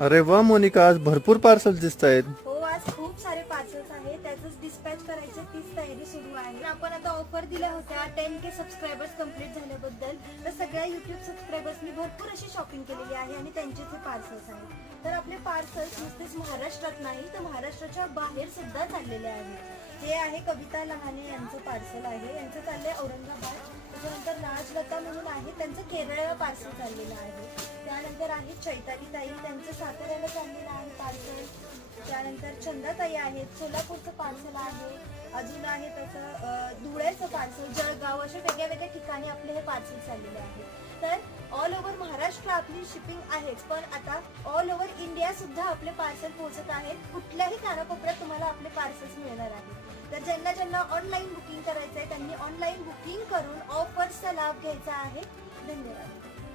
अरे वा मोनिका, आज भरपूर पार्सल दिसत आहेत. हो, आज खूप सारे पार्सल्स आहेत, त्याचंच डिस्पॅच करायची तीच तयारी सुरू आहे. आपण आता ऑफर दिल्या होत्या 10K सबस्क्रायबर्स कंप्लीट झाल्याबद्दल, तर सगळ्या युट्यूब सबस्क्रायबर्सनी भरपूर अशी शॉपिंग केलेली आहे आणि त्यांचे ते पार्सल्स आहेत. तर आपले पार्सल्स नुसतेच महाराष्ट्रात नाही तर महाराष्ट्राच्या बाहेर सुद्धा चाललेले आहेत. हे आहे कविता लहाने यांचं पार्सल आहे, यांचं चाललंय औरंगाबाद. त्याच्यानंतर राजलता म्हणून आहे, त्यांचं केरळला पार्सल चाललेलं आहे. त्यानंतर आहे चैताली ताई, त्यांचं साताऱ्याला चाललेलं आहे पार्सल. त्यानंतर चंदाताई आहेत, सोलापूरचं पार्सल आहे. अजून आहे त्याचं धुळ्याचं पार्सल, जळगाव, असे वेगळ्या वेगळ्या ठिकाणी आपले हे पार्सल चाललेले आहे. तर ऑल ओव्हर महाराष्ट्र आपली शिपिंग आहेच, पण आता ऑल ओव्हर इंडिया सुद्धा आपले पार्सल पोहोचत आहेत. कुठल्याही कानाकोपऱ्यात तुम्हाला आपले पार्सल्स मिळणार आहेत. तर ज्यांना ज्यांना ऑनलाईन बुकिंग करायचं आहे त्यांनी ऑनलाईन बुकिंग करून ऑफर्सचा लाभ घ्यायचा आहे. धन्यवाद.